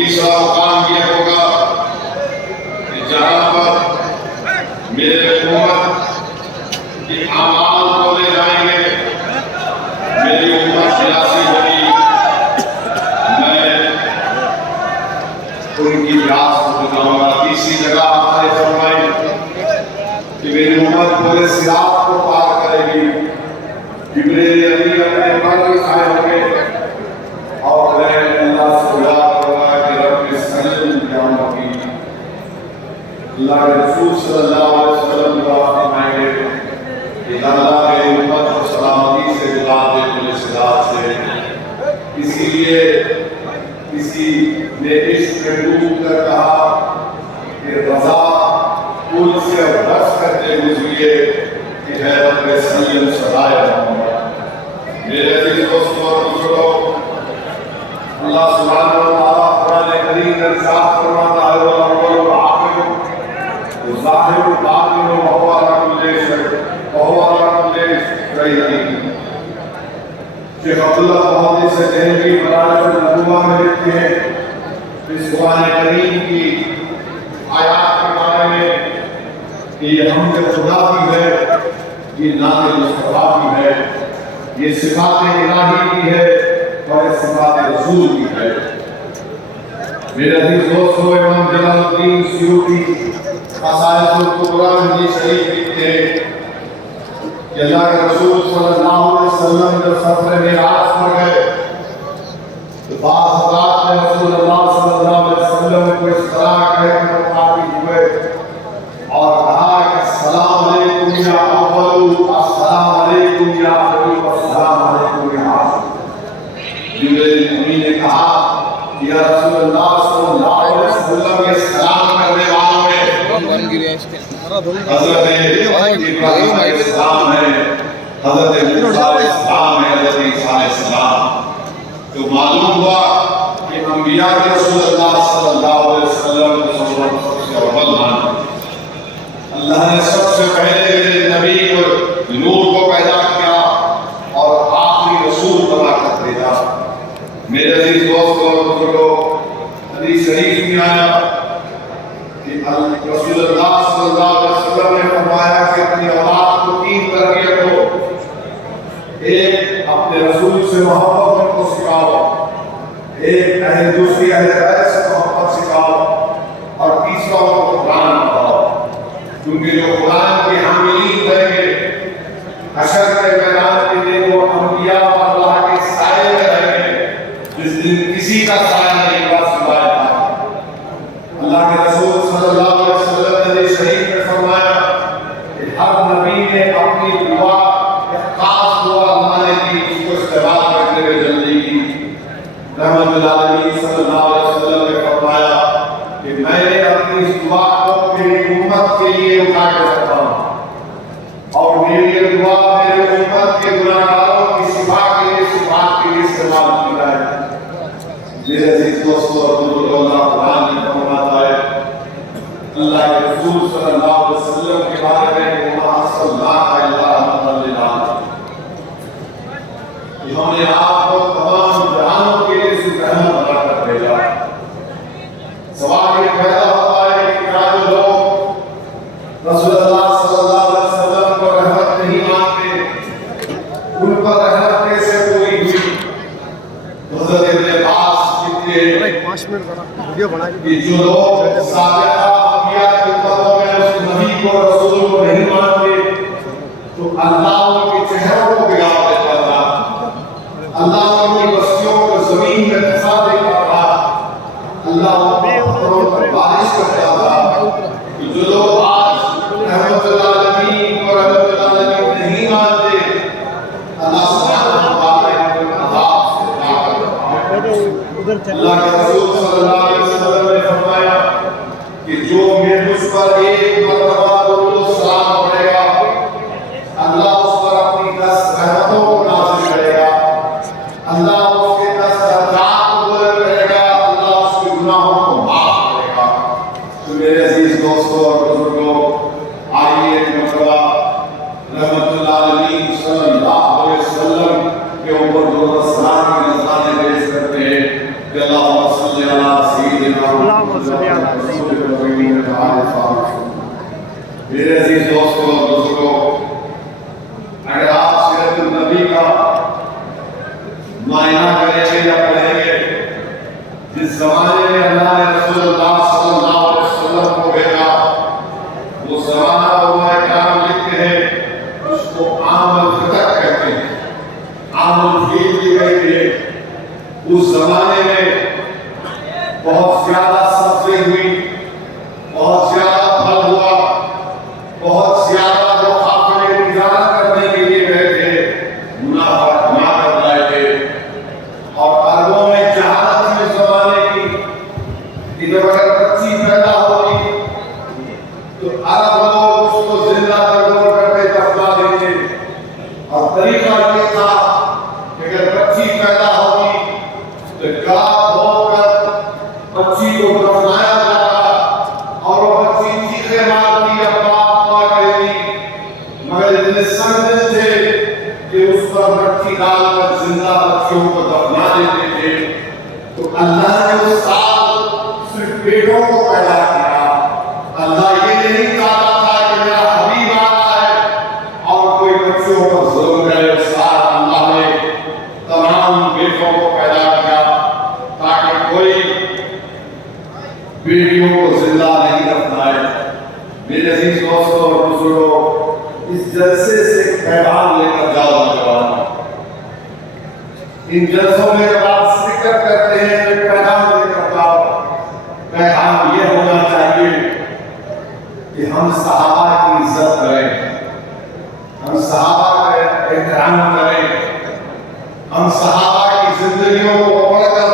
तीसरा काम यह होगा कि जहां पर मेरे उम्मत के आमाल बोले जाएंगे, मेरी उम्र 86 होगी, मैं उनकी व्यास को बताऊंगा। तीसरी जगह हमारे फरमाई कि मेरी उम्र पूरे सिरात को पार करेगी। जिब्रील अमीन अपने पर खाए होंगे और मैं अल्लाह से दुआ करूंगा कि रब सल्लल्लाहु अलैहि अल्लाह के रसूल सल्लल्लाहु अलैहि वसल्लम दुआ फरमाएंगे कि अल्लाह मेरी उम्मत को सलामती से बुला दे पूरे सिरात से। इसीलिए किसी ने इश्क में डूब कर कहा कि रज़ा पुल से बस करते गुजरिए कि है रब सल्लल्लाहु सदाए। मेरे अजीज दोस्तों और बुजुर्गों, अल्लाह सुब्हानहू व तआला कुरान करीम में इरशाद फरमाता है वल अव्वल व आखिर व ज़ाहिर व बातिन व हुवा अला कुल्लि शैइन। शेख अब्दुल्लाह मोहम्मद से जहरी मराजिल नबुवा में लिखते हैं इस कुरान करीम की आयत के बारे में कि ये हमद खुदा की है, ये नाम मुस्तफा की है, ये सिफात इलाही की है और ये सिफात रसूल की है। मेरे अजीज दोस्तों, इमाम जलालुद्दीन सुयूती क़साइदुल कुबरा में शरीफ लिखते हैं कि अल्लाह के रसूल सल्लल्लाहु अलैहि वसल्लम जब सफर मिराज पर गए तो बाज़ हज़रात ने रसूलुल्लाह सल्लल्लाहु अलैहि वसल्लम को इस तरह कहकर मुखातिब हुए और कहा कि सलाम अलैकुम या अव्वलु, अस्सलाम अलैकुम या आखिरु, अस्सलाम अलैकुम या आखिरु। जिब्रील अमीन ने कहा कि या रसूलुल्लाह सल्लल्लाहु अलैहि वसल्लम ये सलाम करने वालों में हज़रत इब्राहीम अलैहिस्सलाम है, हज़रत मूसा अलैहिस्सलाम है, हज़रत ईसा अलैहिस्सलाम। तो मालूम हुआ कि अंबिया के रसूलुल्लाह सल्लल्लाहु अलैहि वसल्लम को सबसे अव्वल माना। अल्लाह ने सबसे पहले मेरे नबी को नूर को पैदा किया और आखिरी रसूल बनाकर भेजा। मेरे अजीज दोस्तों और बुजुर्गों, हदीस शरीफ में आया कि रसूलुल्लाह सल्लल्लाहु अलैहि वसल्लम ने फरमाया कि अपनी औलाद को 3 तरबियत दो। एक, अपने रसूल से मोहब्बत उनको सिखाओ, एक दूसरी अहले बैत से मोहब्बत सिखाओ और तीसरा उनको कुरान पढ़ाओ। क्योंकि जो कुरान के हामिलीन रहेंगे हशर के मैदान के दिन वो अंबिया और अल्लाह के साए में रहेंगे, जिस दिन किसी का साया नहीं होगा सिवाय अल्लाह के रसूल सल्लल्लाहु अलैहि वसल्लम ने शरीफ में फरमाया कि हर नबी ने अपनी दुआ, एक खास दुआ अल्लाह ने दी, उसको इस्तेमाल करते हुए जल्दी की। रहमतुल आलमीन सल्लल्लाहु अलैहि वसल्लम ने फरमाया कि मैंने अपनी इस दुआ को मेरी उम्मत के लिए उठा के रखा हूं और मेरी ये दुआ मेरे उम्मत के गुनाहगारों की शिफा के लिए, शिफात के लिए इस्तेमाल की जाए। मेरे अजीज दोस्तों और बुजुर्गों, अल्लाह कुरान में फरमाता है, अल्लाह के रसूल सल्लल्लाहु अलैहि वसल्लम के बारे में वमा अरसलनाका इल्ला रहमतल लिल आलमीन, हमने आपको तमाम जहानों के लिए सिर्फ रहमत बनाकर भेजा। सवाल ये पैदा होता है कि क्या जो लोग रसूलुल्लाह सल्लल्लाहु अलैहि वसल्लम को रहमत नहीं मानते, उन पर रहमत कैसे पूरी हुई? हज़रत इब्न अब्बास लिखते हैं 5 मिनट बना वीडियो बना कि जो लोग साबिक़ा अंबिया की उम्मतों में उस नबी को रसूल को नहीं मानते तो अल्लाह उनके चेहरों को बिगाड़ देता था, अल्लाह उनकी बस्तियों को जमीन में धंसा देता था, अल्लाह पर बारिश करता था। जो लोग आज रहमतुल आलमीन और रहमतुल आलमीन नहीं मानते, अल्लाह सुब्हानहू व तआला उनको अज़ाब से बचाता है। अल्लाह के रसूल सल्लल्लाहु अलैहि वसल्लम ने फरमाया कि जो मुझ पर एक मरतबा दुरूद सलाम पढ़ेगा, अल्लाह उस पर अपनी 10 रहमतों को नाज़िल करेगा, अल्लाह उसके 10 दर्जात को बुलंद करेगा, अल्लाह उसके गुनाहों को माफ करेगा। तो मेरे अजीज दोस्तों और बुजुर्गों, आइए एक मरतबा रहमतुल आलमीन सल्लल्लाहु अलैहि वसल्लम के ऊपर दो सलाम के नज़राने पेश करते हैं। अल्लाहुम्मा सल्ली अला मेरे अजीज दोस्तों और बुजुर्गों, अगर आप सीरत नबी का मायना करेंगे या पढ़ेंगे, जिस जमाने में अल्लाह ने रसूलुल्लाह सल्लल्लाहु अलैहि वसल्लम को भेजा, वो जमाना उलमा किराम लिखते हैं उसको आमल फितर कहते हैं, आमल फील की कहते हैं। उस जमाने में बहुत ज्यादा सब्जी हुई, बहुत ज्यादा फल हुआ, बहुत ज्यादा जो काफिले तिजारत करने के लिए गए थे मुनाफा कमा कर लाए थे। और अरबों में जहालत थी उस जमाने की कि जब अगर बच्ची पैदा होगी तो अरब लोग उसको जिंदा तड़ोड़ करके दफना देते। और तरीका ये था कि अगर बच्ची पैदा होगी तो गला धोकर बच्ची को दफनाया जाता और वो बच्ची चीखे मारती अब्बा अब्बा कहती, मगर इतने संदिग्ध थे कि उस पर मट्टी डालकर जिंदा बच्चियों को दफना देते थे। तो अल्लाह ने उस साल सिर्फ बेटों को पैदा किया। अल्लाह ये नहीं चाहता था कि मेरा हबीब आता है और कोई बच्चों पर जुल्म करे। उस साल अल्लाह ने तमाम बेटों को पैदा किया ताकि कोई बेटियों को जिंदा नहीं दफनाए। मेरे अजीज दोस्तों और बुजुर्गों, इस जलसे से पैगाम लेकर जाओ नौजवान। इन जलसों में जब आप शिरकत करते हैं तो पैगाम लेकर जाओ। पैगाम ये होना चाहिए कि हम सहाबा की इज्जत करें, हम सहाबा का एहतराम करें, हम सहाबा की जिंदगियों को पढ़कर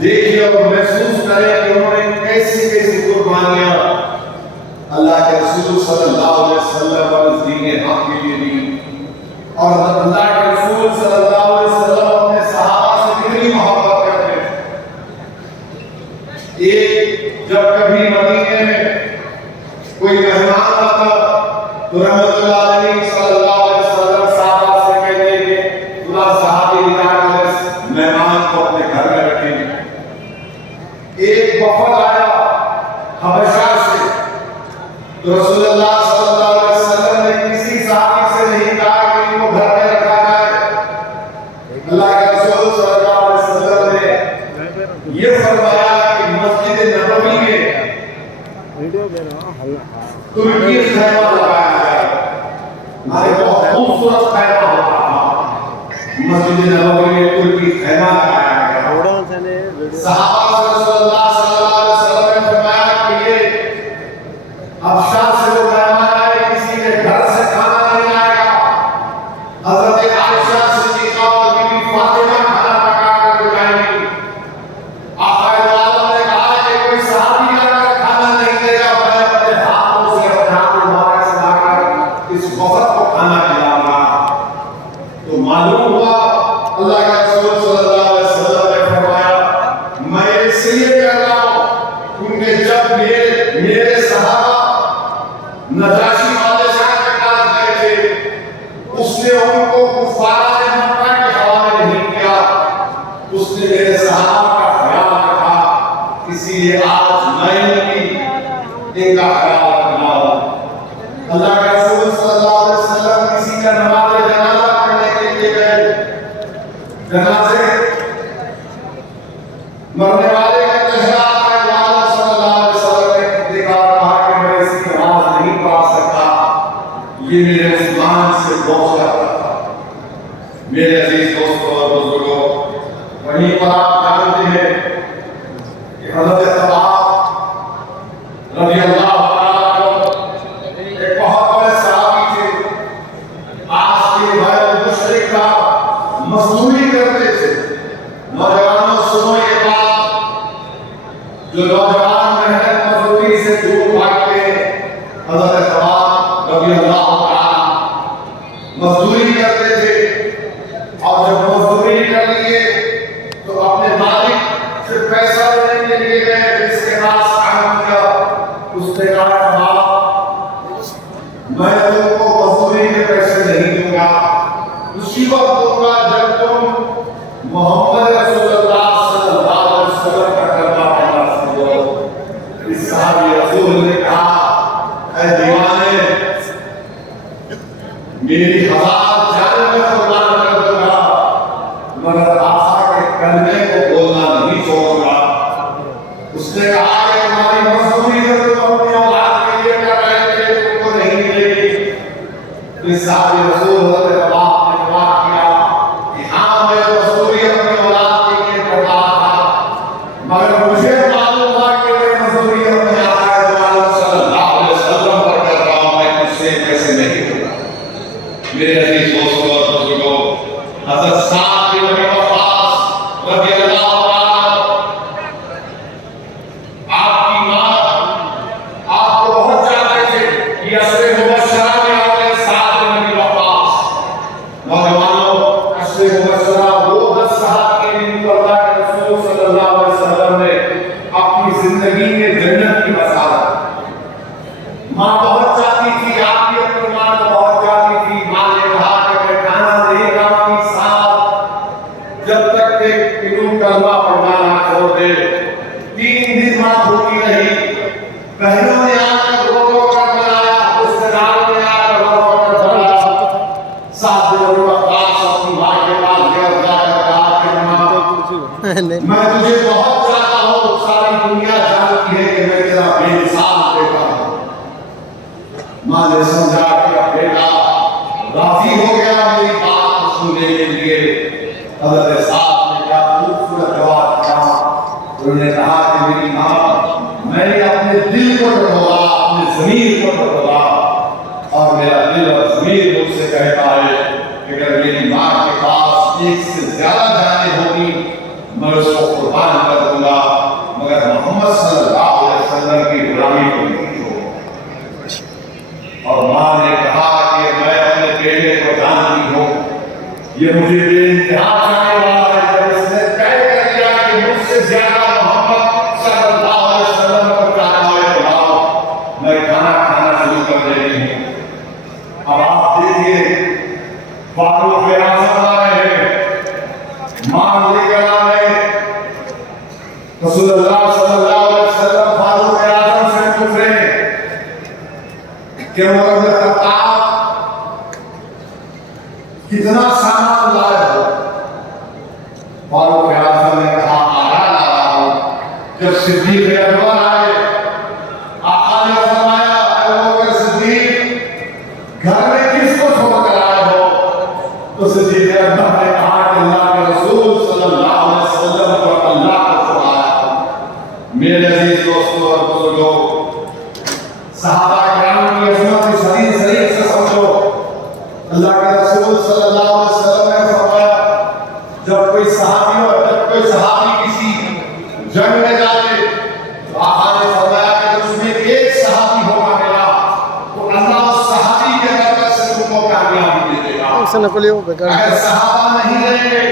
देखिए और महसूस करें कि उन्होंने कैसी कैसी कुर्बानियां अल्लाह के रसूल सल्लल्लाहु अलैहि वसल्लम और दीन हक के लिए दी। और अल्लाह के रसूल सल्लल्लाहु अलैहि वसल्लम अपने सहाबा से कितनी मोहब्बत करते थे। एक जब कभी मदीने में कोई मेहमान आता तो रहमतुल्लाह अलैहि सल्लल्लाहु अलैहि वसल्लम सहाबा से कहते कि खुदा सहाबी निकाल मेहमान को अपने घर में रखें। एक वफद आया हबशा से तो रसूलुल्लाह सल्लल्लाहु अलैहि वसल्लम ने किसी सहाबी से नहीं कहा कि इनको घर में रखा जाए। अल्लाह के रसूल सल्लल्लाहु अलैहि वसल्लम ने ये फरमाया कि मस्जिद नबवी में तुर्की खैमा लगाया जाए। हमारे बहुत खूबसूरत खैमा होता था, मस्जिद नबवी में तुर्की खैमा लगाया गया। सहाबा रसूलुल्लाह सल्लल्लाहु अलैहि वसल्लम ने फरमाया कि ये हबशा से वो मेहमान आए, किसी के घर से खाना नहीं आएगा। हजरत आयशा सिद्दीका और बीबी फातिमा खाना पका कर जाएंगी। आका आलम ने कहा कि कोई सहाबी आकर खाना नहीं देगा, मैं अपने हाथों से अपने हाथ मुबारक से लाकर इस वफद को खाना खिलाऊंगा। तो मालूम हुआ अल्लाह के रसूल सल्लल्लाहु अलैहि वसल्लम ने फरमाया, मैं इसलिए कह रहा हूं क्योंकि जब मेरे सहाबा नजाशी बादशाह के पास गए थे, उसने उनको कुफारा ने मक्का के हवाले नहीं किया, उसने मेरे सहाबा का ख्याल रखा। इसीलिए आज मैं इनका ख्याल रखना हूं। अल्लाह के रसूल सल्लल्लाहु अलैहि वसल्लम किसी का नमाज जनाजा पढ़ने के लिए गए। जनाजे मरने वाले का चेहरा सल्लल्लाहु अलैहि वसल्लम ने देखा, कहा कि मैं इसकी नमाज नहीं पढ़ सकता, ये मेरे उस्मान से बहुत ज्यादा था। मेरे अजीज दोस्तों और बुजुर्गों, वहीं पर आप जानते हैं कि हज़रत तबाब रज़ी अल्लाह ताला एक बहुत बड़े सहाबी थे। आज के भाई मुशरिक का मजदूरी करते थे। नौजवानों सुनो ये बात, जो नौजवान मेहनत मजदूरी से दूर भागते हज़रत तबाब रज़ी अल्लाह ताला मजदूरी करते थे। और जब मजदूरी कर लिए तो अपने मालिक से पैसा लेने के लिए गए, जिसके पास काम किया उसने कहा मैं तुमको मजदूरी के पैसे नहीं दूंगा, उसी वक्त दूंगा जब तुम मोहम्मद रसूलुल्लाह सल्लल्लाहु अलैहि वसल्लम का कलमा पढ़ना शुरू करो। साहब रसूल हज़रत अब्बास ने जवाब किया कि हाँ मैं मजदूरी अपनी औलाद के लिए करता था, मगर मुझे मालूम था कि मैं मजदूरी अपने आका सल्लल्लाहु अलैहि वसल्लम पर कर रहा हूं, मैं उससे कैसे नहीं होगा। मेरे अजीज दोस्तों और बुजुर्गों, हज़रत साद बिन अबी वक्कास रज़ियल्लाहु ताला आपकी मां आपको बहुत चाहते थे कि असरे मुबश्शरा में आए साद बिन अबी वक्कास। नौजवानों, असरे मुबश्शरा वो 10 साल के दिन अल्लाह के रसूल सल्लल्लाहु अलैहि वसल्लम ने अपनी जिंदगी में जन्नत की बसात। मां बहुत चाहती थी, आप भी अपनी मां को बहुत चाहती थी। मां ने कहा कि मैं खाना नहीं खाऊंगी साथ जब तक कि तुम कलमा पढ़ना ना छोड़ दे। 3 दिन मां भूखी रही। बहनों ने आकर रो रो कर बुलाया, रिश्तेदारों ने आकर रो रो कर बुलाया। साथ में अबू वक्कास अपनी मां के पास गया, जाकर कहा कि मां मैं तुझे बहुत चाहता हूँ, सारी दुनिया जानती है कि मैं तेरा बेमिसाल बेटा हूँ। मां ने समझा कि अब बेटा राजी हो गया मेरी बात को सुनने के लिए। हज़रत साद ने क्या खूबसूरत जवाब दिया। उन्होंने कहा कि मेरी मां, मैंने अपने दिल को टटोला, अपने ज़मीर को टटोला, और मेरा दिल और ज़मीर मुझसे कहता है कि अगर मेरी मां के पास एक से ज्यादा जाने होगी मैं उसको कुर्बान कर दूंगा, मगर मोहम्मद सल्लल्लाहु अलैहि वसल्लम की गुलामी को नहीं छोड़ूंगा। और मां ने कहा कि मैं अपने बेटे को जानती हूँ, ये मुझे बेइंतहा चाहने वाला है। जब इसने तय कर दिया कि मुझसे ज्यादा मोहम्मद सल्लल्लाहु अलैहि वसल्लम को चाहता है, मैं खाना खाना शुरू कर देती हूँ। अब आप देखिए, फारूक आज़म आए हैं, मां लेकर आए। रसूलुल्लाह सल्लल्लाहु अलैहि वसल्लम फारूक आज़म से पूछे कि उमर बिन खत्ताब कितना सामान लाए हो? फारूक आज़म ने कहा आधा ला रहा हूं। जब सिद्दीक़ अकबर आए, आका ने फरमाया अबू बकर सिद्दीक़ घर में किसको छोड़ कर आए हो? तो सिद्दीक़ अकबर ने कहा कि अल्लाह के रसूल सल्लल्लाहु अलैहि वसल्लम को अल्लाह को छोड़ा। मेरे अजीज दोस्तों और बुजुर्गों, सहाबा किराम की अज़मत इस हदीस शरीफ से समझो। अल्लाह के रसूल सल्लल्लाहु अलैहि वसल्लम ने फरमाया, जब कोई सहाबी किसी जंग में जाए तो आका ने फरमाया कि जब उसमें एक सहाबी होगा मेरा, तो अल्लाह उस सहाबी के बरकत से तुमको कामयाबी दे देगा। अगर सहाबा नहीं रहेंगे,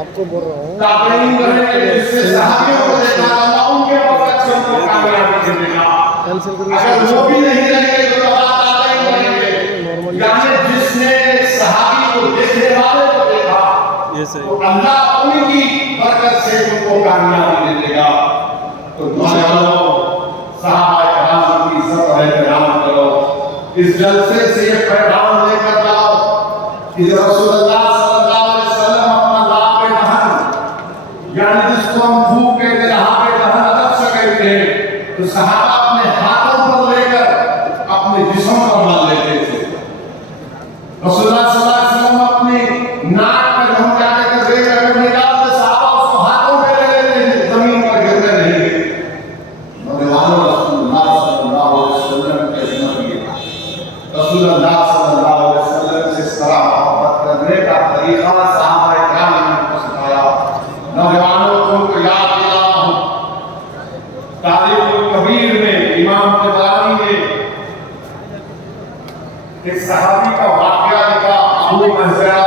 आपको बोल रहा हूँ, ताबईन रहेंगे, जिससे सहाबियों को देखा अल्लाह उनके बरकत से उनको कामयाबी दे देगा। अगर वो भी नहीं रहेंगे तो ताबईन रहेंगे, यानी जिसने सहाबी को देखने वाले को देखा तो अल्लाह उनकी बरकत से उनको कामयाबी दे देगा। तो नौजवानों, सहाबा किराम की इज्जत और एहतराम करो। इस जलसे से ये पैगाम लेकर जाओ कि रसूलुल्लाह सल्लल्लाहु अलैहि वसल्लम अपना लाभ दहन, यानी जिसको हम भूख के लाभ दहन अदब से कहते हैं, तो सहाबा अपने हाथों पर लेकर अपने जिस्म पर मल लेते थे। रसूलुल्लाह सल्लल्लाहु अलैहि वसल्लम अपनी नाक में घुंघटा लेकर देकर निकालते, सहाबा उसको हाथों में ले लेते थे, जमीन पर गिरते नहीं थे। नौजवानों, रसूलुल्लाह सल्लल्लाहु अलैहि वसल्लम की इज्जत की, रसूलुल्लाह सल्लल्लाहु अलैहि वसल्लम से इस तरह मोहब्बत करने का तरीका सहाबा किराम ने हमको सिखाया। नौजवानों, तुमको याद दिला रहा हूं, तारीख़ुल कबीर में इमाम तबरानी ने एक सहाबी का वाक़या लिखा, अबू महज़ूरा